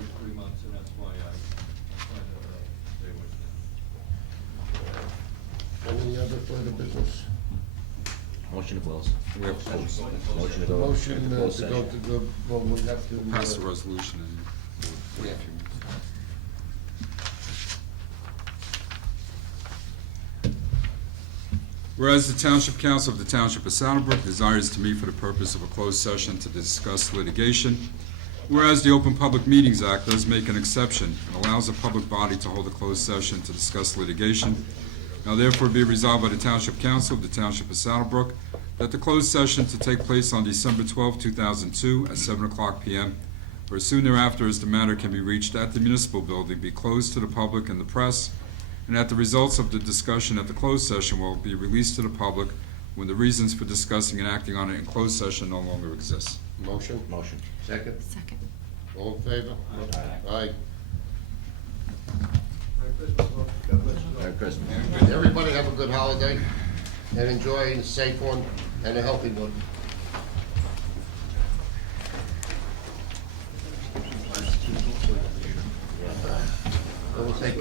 every 3 months, and that's why I decided to stay with them. Any other further business? Motion to close. We have to close. Motion to go. Motion to to close go session. to the, well, we have to. Pass the resolution and we'll wait a few minutes. Whereas the Township Council of the Township of Brook desires to meet for the purpose of a closed session to discuss litigation. Whereas the Open Public Meetings Act does make an exception and allows a public body to hold a closed session to discuss litigation. Now therefore be resolved by the Township Council of the Township of Brook that the closed session to take place on December 12, 2002 at 7:00 p.m. or soon thereafter as the matter can be reached at the municipal building be closed to the public and the press, and that the results of the discussion at the closed session will be released to the public when the reasons for discussing and acting on it in closed session no longer exist. Motion? Motion. Second? Second. All in favor? Aye. Merry Christmas, folks. God bless you all. Merry Christmas. Everybody have a good holiday, and enjoy a safe one and a healthy one. We'll take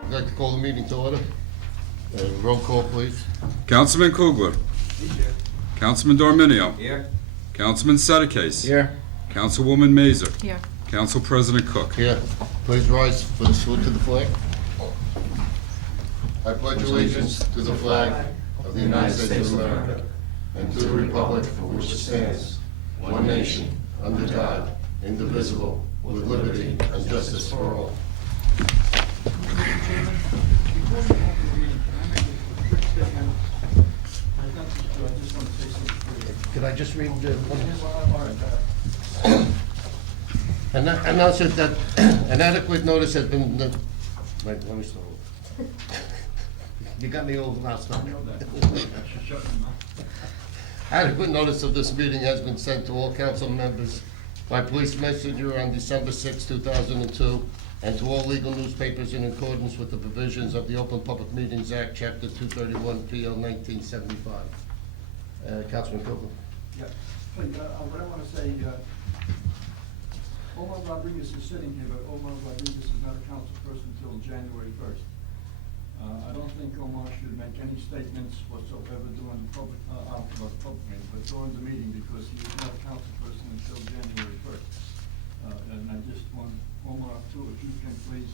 I'd like to call the meeting to order. Roll call, please. Councilman Kugler. Councilman Dorminio. Here. Councilman Sedekase. Here. Councilwoman Mazer. Here. Council President Cook. Here. Please rise for the salute to the flag. I pledge allegiance to the flag of the United States of America and to the republic for which it stands, one nation, under God, indivisible, with liberty and justice for all. Could I just read announce it that an adequate notice has been, wait, let me start. You got me over last time. Adequate notice of this meeting has been sent to all council members by police messenger on December 6, 2002, and to all legal newspapers in accordance with the provisions of the Open Public Meetings Act, Chapter 231, PL 1975. Councilman Copeland. Yeah, please, what I want to say, Omar Rodriguez is sitting here, but Omar Rodriguez is not a council person until January 1st. I don't think Omar should make any statements whatsoever during the public, but during the meeting, because he is not a council person until January 1st. And I just want Omar to, if you can please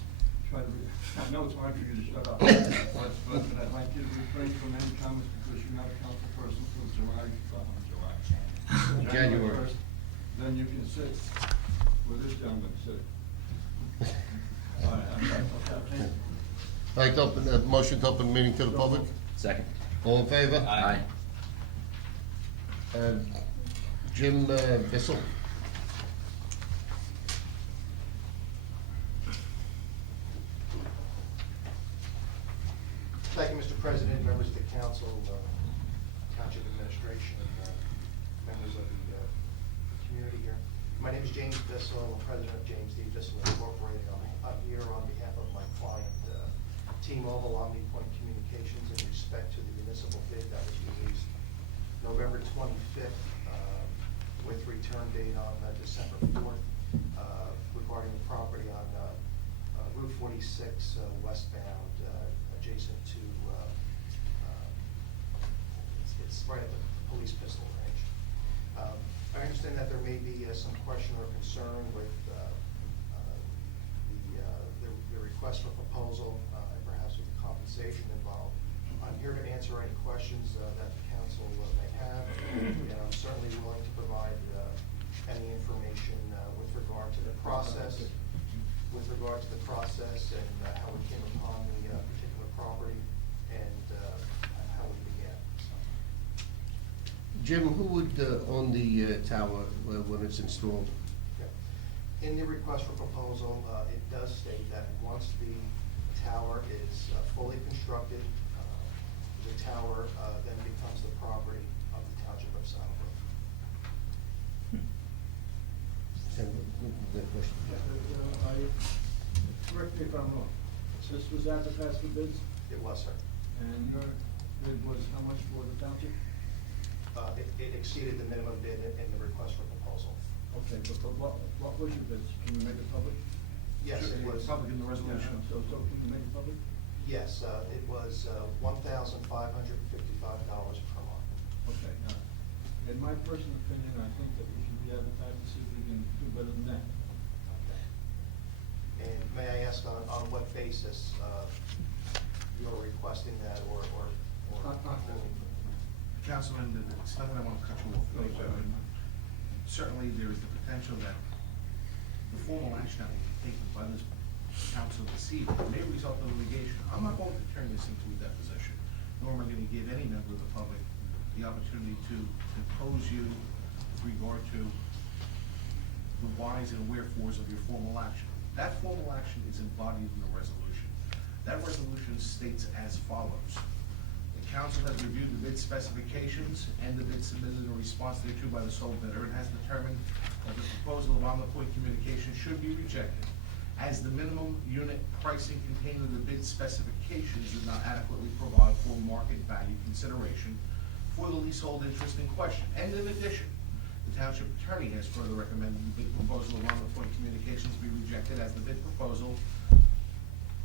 try to, I know it's hard for you to shut up, but I'd like you to refrain from any comments because you're not a council person until January 1st. Then you can sit where this gentleman sit. All right, I'm sorry. Okay. I'd like to open, motion to open the meeting to the public. Second. All in favor? Aye. Jim Bissell. Thank you, Mr. President, members of the council, township administration, and members of the community here. My name is James Bissell. I'm president of James D. Bissell Incorporated. I'm here on behalf of my client, T-Mobile OmniPoint Communications, in respect to the municipal bid that was released November 25th, with return date on December 4th, regarding the property on Route 46 westbound, adjacent to, it's right at the police pistol range. I understand that there may be some question or concern with the request for proposal, and perhaps with the compensation involved. I'm here to answer any questions that the council may have, and I'm certainly willing to provide any information with regard to the process, and how we came upon the particular property and how we began. Jim, who would own the tower when it's installed? In the request for proposal, it does state that once the tower is fully constructed. The tower then becomes the property of the Township of Saddlebrook. Correct me if I'm wrong. This was advertised for bids, It was, sir. and your bid was how much for the township? It exceeded the minimum bid in the request for proposal. Okay, but what was your bids? Can you make it public? Yes, it was. Public in the resolution. So can you make it public? Yes, it was $1,555 per month. Okay, in my personal opinion, I think that we should be advertised to see if we can do better than that. Okay. And may I ask on what basis you're requesting that or Councilman, it's not that I want to cut you off. No, sir. Certainly, there is the potential that the formal action that will be taken by this council this evening may result in litigation. I'm not going to turn this into a deposition, nor am I going to give any member of the public the opportunity to depose you with regard to the whys and wherefores of your formal action. That formal action is embodied in the resolution. That resolution states as follows. The council has reviewed the bid specifications and the bid submitted in response thereto by the sole bidder and has determined that the proposal of On the Point Communications should be rejected, as the minimum unit pricing contained in the bid specifications does not adequately provide for market value consideration for the leasehold interest in question. And in addition, the township attorney has further recommended the bid proposal of On the Point Communications be rejected, as the bid proposal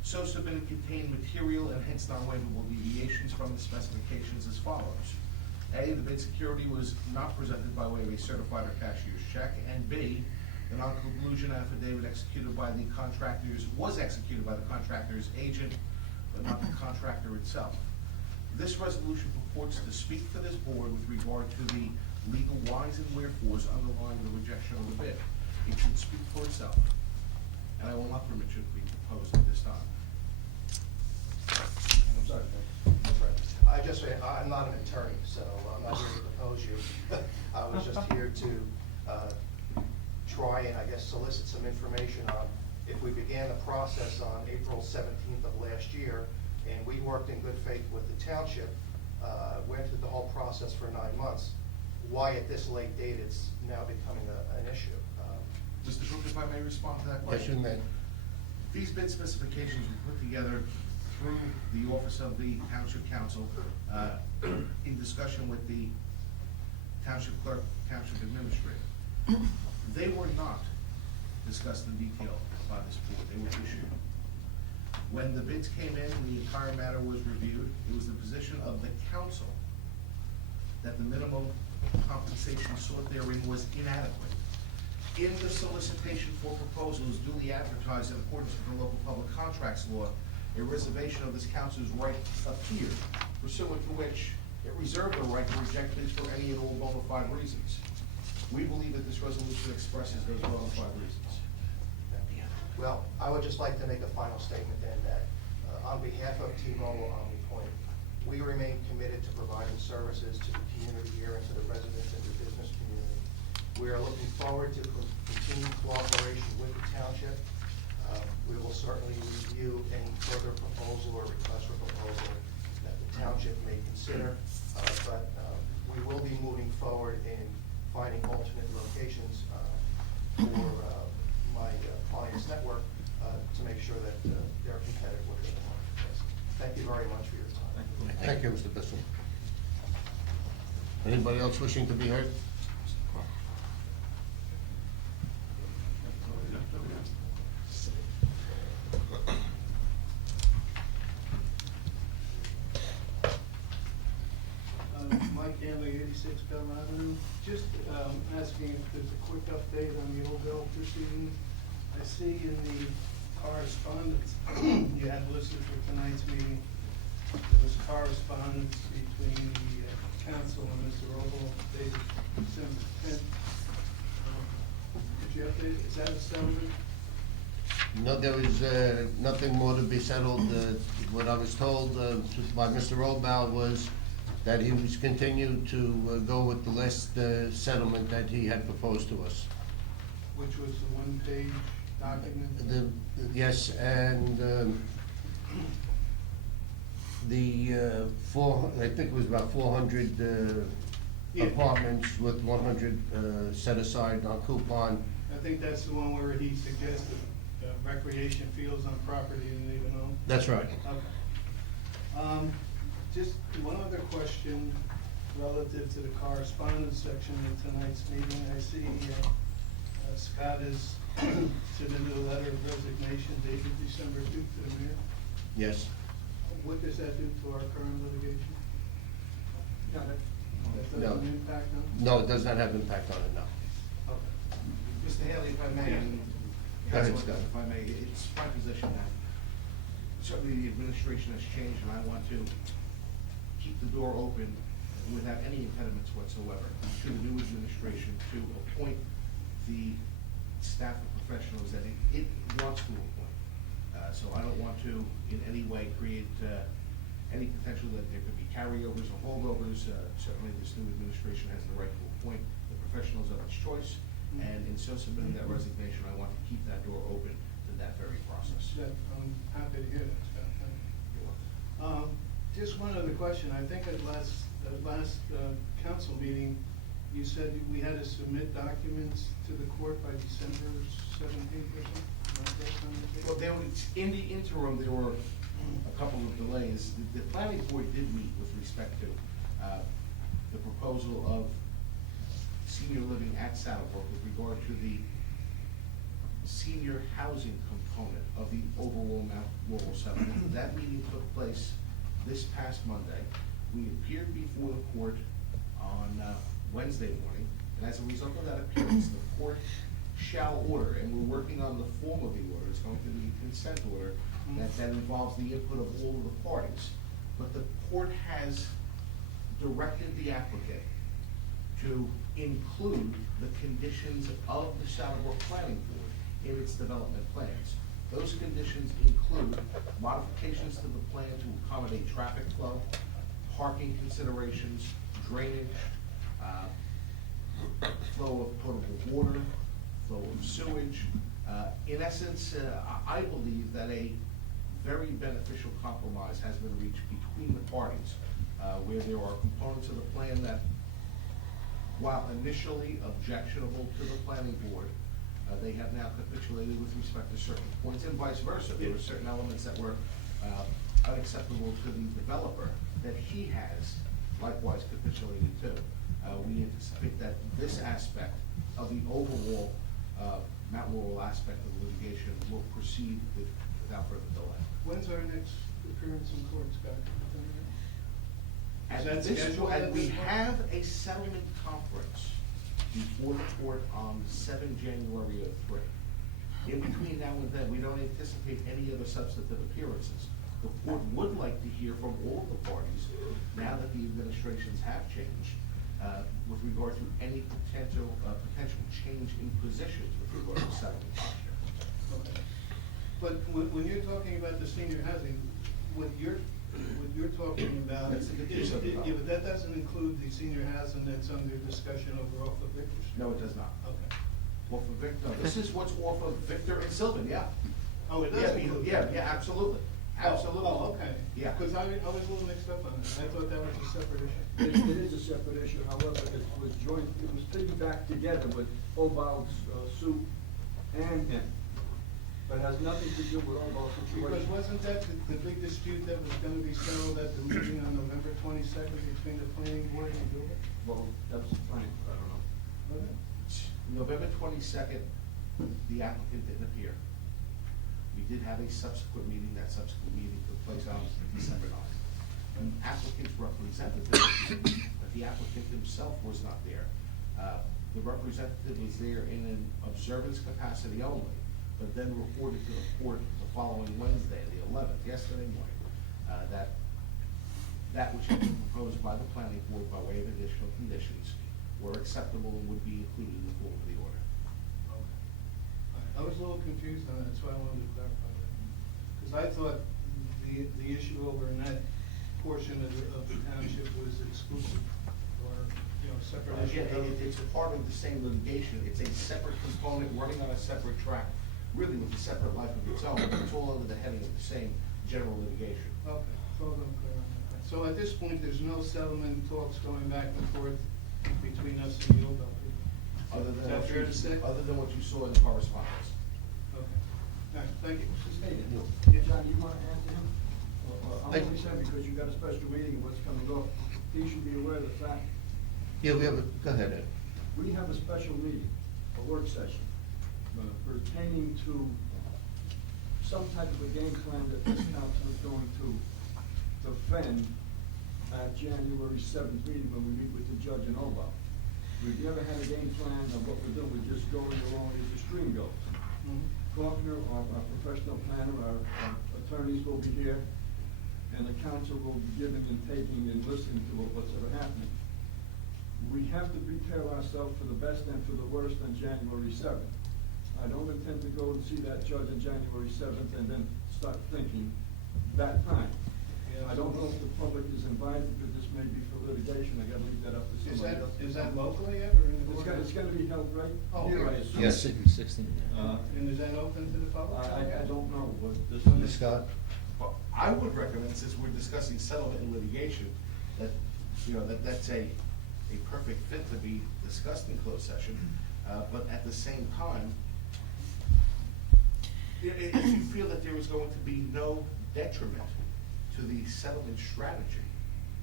so submitted contained material and hence non-waivable deviations from the specifications as follows. A, the bid security was not presented by way of a certified or cashier's check, and B, the non-collusion affidavit was executed by the contractor's agent, but not the contractor itself. This resolution purports to speak for this board with regard to the legal whys and wherefores underlying the rejection of the bid. It should speak for itself, and I will not permit you to be deposed at this time. I'm sorry, that's right. I'm not an attorney, so I'm not here to depose you. I was just here to try and, I guess, solicit some information on, if we began the process on April 17th of last year, and we worked in good faith with the township, went through the whole process for 9 months, why at this late date it's now becoming an issue? Mr. Brook, if I may respond to that Yes, you question? may. These bid specifications were put together through the Office of the Township Council, in discussion with the Township Clerk, Township Administrator. They were not discussed in detail by this board, they were issued. When the bids came in, the entire matter was reviewed, it was the position of the council that the minimum compensation sought therein was inadequate. In the solicitation for proposals duly advertised in accordance with the local public contracts law, a reservation of this council's right appeared, pursuant to which it reserved the right to reject bids for any and all bona fide reasons. We believe that this resolution expresses those bona fide reasons. Well, I would just like to make a final statement then that, on behalf of T-Mobile OmniPoint, we remain committed to providing services to the community here and to the residents and the business community. We are looking forward to continued cooperation with the township. We will certainly review any further proposal or request for proposal that the township may consider, but we will be moving forward in finding alternate locations for my client's network to make sure that they're competitive with the marketplace. Thank you very much for your time. Thank you, Mr. Bissell. Anybody else wishing to be heard? Mike Hanley, 86 Bell Avenue. Just asking if there's a quick update on the old bill proceeding. I see in the correspondence you had listed for tonight's meeting, there was correspondence between the council and Mr. Roble dated December 10th. Could you update, is that a settlement? No, there was nothing more to be settled. What I was told by Mr. Rollbow was that he was continued to go with the last settlement that he had proposed to us. Which was the one-page document? Yes, and I think it was about 400 Yeah. apartments with 100 set aside on coupon. I think that's the one where he suggested recreation fields on property you didn't even own. That's right. Okay. Just one other question relative to the correspondence section of tonight's meeting. I see Scott has submitted a letter of resignation dated December 2 to the mayor. Yes. What does that do to our current litigation? Got it. That No. doesn't impact them? No, it does not have impact on it, no. Okay. Mr. Haley, if I may, Go ahead, Councilman, Scott. if I may, it's my position that certainly the administration has changed, and I want to keep the door open without any impediments whatsoever to the new administration to appoint the staff of professionals that it wants to appoint. So I don't want to in any way create any potential that there could be carryovers or holdovers. Certainly this new administration has the right to appoint the professionals of its choice, and in so submitting that resignation, I want to keep that door open to that very process. I'm happy to hear that, Scott. Thank you. Just one other question. I think at last council meeting, you said we had to submit documents to the court by December 17th or something? Am I correct on that? Well, in the interim, there were a couple of delays. The planning board did meet with respect to the proposal of senior living at Saddlebrook with regard to the senior housing component of the overall Mount Laurel settlement. That meeting took place this past Monday. We appeared before the court on Wednesday morning, and as a result of that appearance, the court shall order, and we're working on the form of the order. It's going to be a consent order that involves the input of all of the parties. But the court has directed the applicant to include the conditions of the Saddlebrook Planning Board in its development plans. Those conditions include modifications to the plan to accommodate traffic flow, parking considerations, drainage, flow of potable water, flow of sewage. In essence, I believe that a very beneficial compromise has been reached between the parties, where there are components of the plan that, while initially objectionable to the planning board, they have now capitulated with respect to certain points, and vice versa. There were certain elements that were unacceptable to the developer that he has likewise capitulated to. We anticipate that this aspect of the overall Mount Laurel aspect of the litigation will proceed without further delay. When's our next appearance in court, Scott? At Is that this scheduled point, at we this point? have a settlement conference before the court on 7 January of 3. In between now and then, we don't anticipate any other substantive appearances. The court would like to hear from all the parties, now that the administrations have changed, with regard to any potential change in positions with regard to settlement posture. Okay. But when you're talking about the senior housing, what you're talking about That's is, the condition of the yeah, but that doesn't include the senior housing that's under discussion over off of Victor Street. No, it does not. Okay. Well, for Victor, this is what's off of Victor and Sylvan, yeah. Oh, it does Yeah, include. yeah, absolutely, absolutely. Oh, okay. Yeah. Because I was a little mixed up on that. I thought that was a separate issue. It is a separate issue, however, it was joined, it was piggybacked together with Obal's, Sue and him. But it has nothing to do with Obal's Because situation. wasn't that the big dispute that was gonna be settled at the meeting on November 22nd between the planning board and Gilbert? Well, that's fine, I don't know. November 22nd, the applicant didn't appear. We did have a subsequent meeting. That subsequent meeting took place on December 9th. An applicant's representative, but the applicant himself was not there. The representative was there in an observance capacity only, but then reported to the court the following Wednesday, the 11th, yesterday morning, that which had been proposed by the planning board by way of additional conditions were acceptable and would be included in the form of the order. I was a little confused on that, that's why I wanted to clarify that. Because I thought the issue over in that portion of the township was exclusive, or, separate issue. Again, it's a part of the same litigation. It's a separate component running on a separate track, really with a separate life of its own. It's all under the heading of the same general litigation. Okay, so I'm clear on that. So at this point, there's no settlement talks going back and forth between us and the Old Bell people? Other than Is that what fair you- to say? Other than what you saw in the correspondence. Okay. All right, thank you. Hey, John, you wanna add to him? I'm only saying because you got a special meeting and what's coming up, he should be aware of the fact, Yeah, we have a, go ahead, Ed. we have a special meeting, a work session, pertaining to some type of a game plan that this council is going to defend at January seventh meeting when we meet with the judge in Oval. We've never had a game plan of what we're doing, we're just going along as the stream goes. Faulkner, our professional planner, our attorneys will be here, and the council will be giving and taking and listening to what's ever happening. We have to prepare ourselves for the best and for the worst on January seventh. I don't intend to go and see that judge on January seventh and then start thinking that time. I don't know if the public is invited, because this may be for litigation, I gotta leave that up to somebody else. Is that locally yet, or in the It's gonna be held right Oh, here, I okay. assume. Yes. 16, And is that open to the public? I don't know, but this. Ms. Scott? Well, I would recommend, since we're discussing settlement and litigation, that, you know, that's a perfect fit to be discussed in closed session. But at the same time, if you feel that there is going to be no detriment to the settlement strategy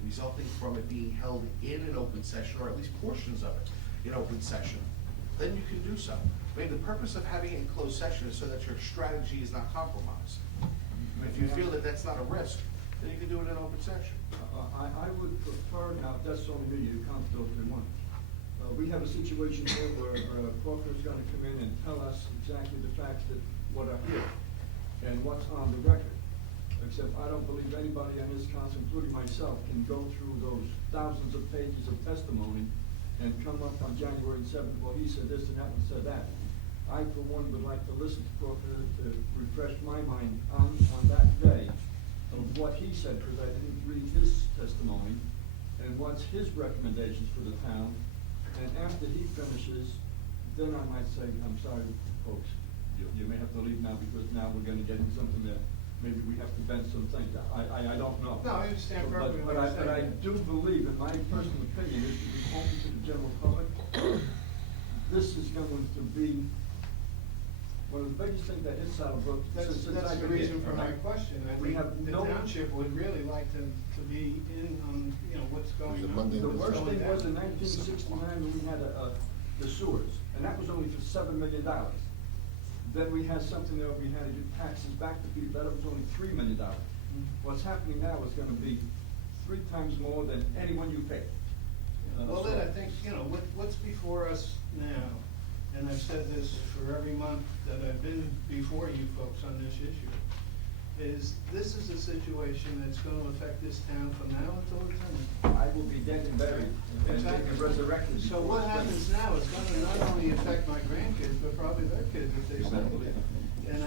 resulting from it being held in an open session, or at least portions of it in open session, then you can do so. I mean, the purpose of having it in closed session is so that your strategy is not compromised. If you feel that that's not a risk, then you can do it in open session. I would prefer, now, that's only me, you can't go through one. We have a situation here where Faulkner's gonna come in and tell us exactly the facts that, what are here, and what's on the record. Except I don't believe anybody on this council, including myself, can go through those thousands of pages of testimony and come up on January seventh, well, he said this and that one said that. I, for one, would like to listen to Faulkner to refresh my mind on that day of what he said, because I didn't read his testimony, and what's his recommendations for the town. And after he finishes, then I might say, I'm sorry, folks, you may have to leave now, because now we're gonna get into something that maybe we have to bend some things. I don't know. No, I understand But perfectly what you're but I saying. do believe, in my personal opinion, is to be open to the general public. This is going to be one of the biggest things that hits Saddlebrook since That's I've the been here. reason for my question. I We think have the no. township would really like to be in on, you know, what's going Was it on. Monday? The What's worst going thing down. was in 1969 when we had the sewers, and that was only for $7 million. Then we had something that we had to give taxes back to people, that was only $3 million. What's happening now is gonna be 3 times more than anyone you pay. Well, so- then, I think, you know, what's before us now, and I've said this for every month that I've been before you folks on this issue, is this is a situation that's gonna affect this town from now until eternity. I will be dead and buried and Exactly. resurrected. So before what it's happens finished. now is gonna not only affect my grandkids, but probably their kids if they settle it. And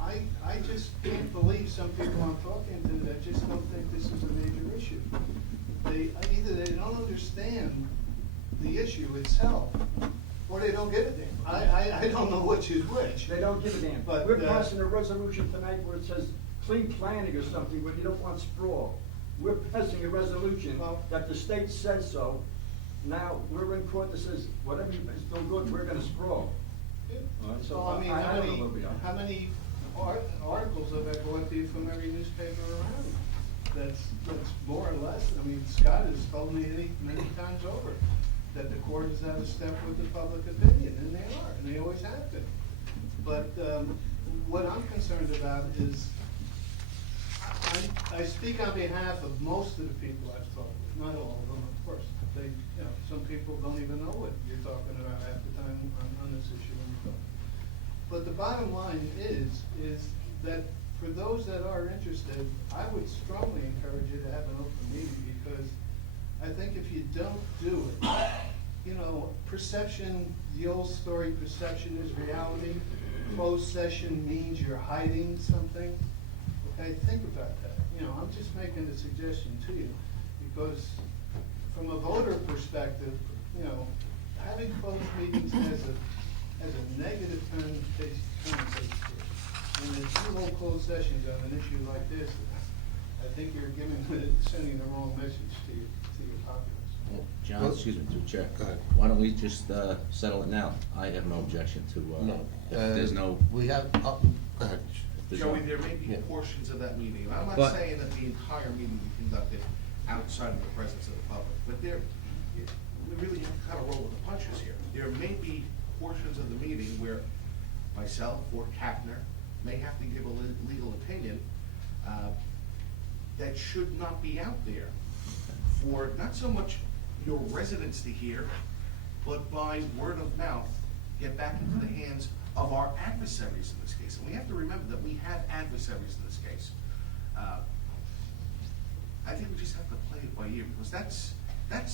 I just can't believe some people I'm talking to that just don't think this is a major issue. Either they don't understand the issue itself, or they don't give a damn. I don't know which is which. They don't give a damn. But, We're passing a resolution tonight where it says clean planning or something, where you don't want sprawl. We're passing a resolution Well- that the state says so. Now, we're in court that says, whatever is no good, we're gonna sprawl. All right, so So, I mean, I don't know where we are. how many articles have I brought to you from every newspaper around? That's more or less, I mean, Scott has told me many times over that the court is out of step with the public opinion, and they are, and they always have been. But, what I'm concerned about is, I speak on behalf of most of the people I've talked with, not all of them, of course. They, you know, some people don't even know what you're talking about half the time on this issue when you talk. But the bottom line is that for those that are interested, I would strongly encourage you to have an open meeting, because I think if you don't do it, you know, perception, the old story, perception is reality. Closed session means you're hiding something. Okay, think about that. You know, I'm just making a suggestion to you, because from a voter perspective, you know, having closed meetings has a negative connotation to it. And it's you hold closed sessions on an issue like this, I think you're sending the wrong message to your populace. Well, John, excuse me, through the chair. Go ahead. Why don't we just settle it now? I have no objection to, No. if there's no, We have, go ahead. if there's no. Joey, there may be Yeah. portions of that meeting, and I'm not But- saying that the entire meeting be conducted outside of the presence of the public, but we really have to kind of roll with the punches here. There may be portions of the meeting where myself or Kapner may have to give a legal opinion that should not be out there for not so much your residents to hear, but by word of mouth, get back into the hands of our adversaries in this case. And we have to remember that we have adversaries in this case. I think we just have to play it by ear, because that's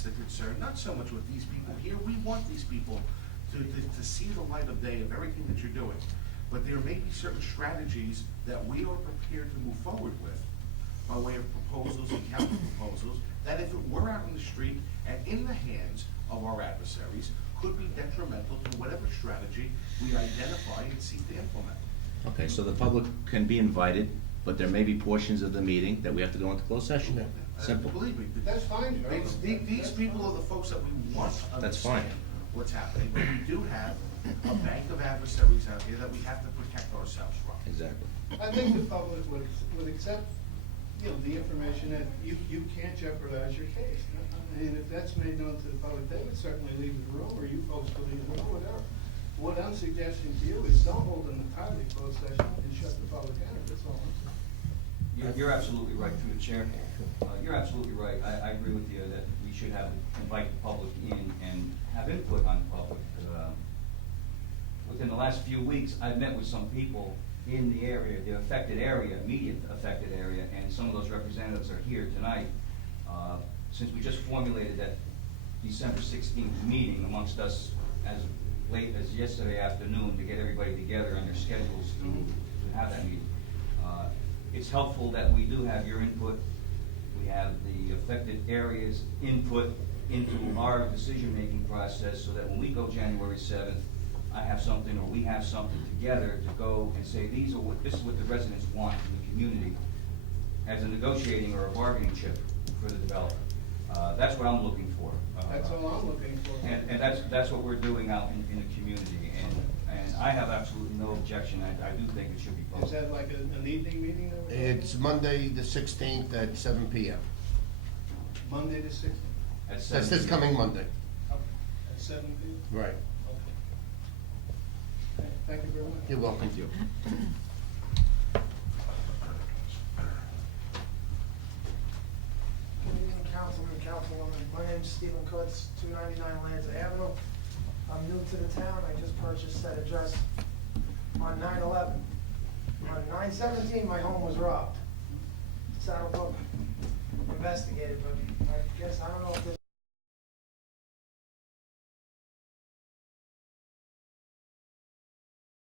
the concern, not so much with these people here. We want these people to see the light of day of everything that you're doing. But there may be certain strategies that we are prepared to move forward with by way of proposals and counter proposals, that if it were out in the street and in the hands of our adversaries, could be detrimental to whatever strategy we identify and seek to implement. Okay, so the public can be invited, but there may be portions of the meeting that we have to go into closed session. Simple. Believe me, That's fine, Joe. these people are the folks that we want to That's fine. understand what's happening, but we do have a bank of adversaries out here that we have to protect ourselves from. Exactly. I think the public would accept, the information that you can't jeopardize your case. And if that's made known to the public, they would certainly leave the room, or you folks would leave the room, whatever. What I'm suggesting to you is don't hold an entirely closed session and shut the public out, that's all I'm saying. You're absolutely right, through the chair. You're absolutely right. I agree with you that we should invite the public in and have input on the public. Within the last few weeks, I've met with some people in the area, the affected area, immediate affected area, and some of those representatives are here tonight. Since we just formulated that December 16th meeting amongst us as late as yesterday afternoon to get everybody together on their schedules to have that meeting. It's helpful that we do have your input. We have the affected areas input into our decision-making process, so that when we go January 7th, I have something, or we have something together to go and say, this is what the residents want in the community as a negotiating or a bargaining chip for the developer. That's what I'm looking for. That's all I'm looking for. And that's what we're doing out in the community, and I have absolutely no objection. I do think it should be Is posted. that like an evening meeting? that we're talking It's Monday, the 16th at 7 PM. about? Monday the 16th? At That's 7 this p.m. coming Monday. Okay. At 7 p.m.? Right. Okay. Thank you very much. You're welcome. Thank you. Good evening, Councilman, Councilwoman. My name's Stephen Kutz, 299 Lanza Avenue. I'm new to the town. I just purchased that address on 9/11. On 9/17, my home was robbed. Saddlebrook investigated, but I guess, I don't know if this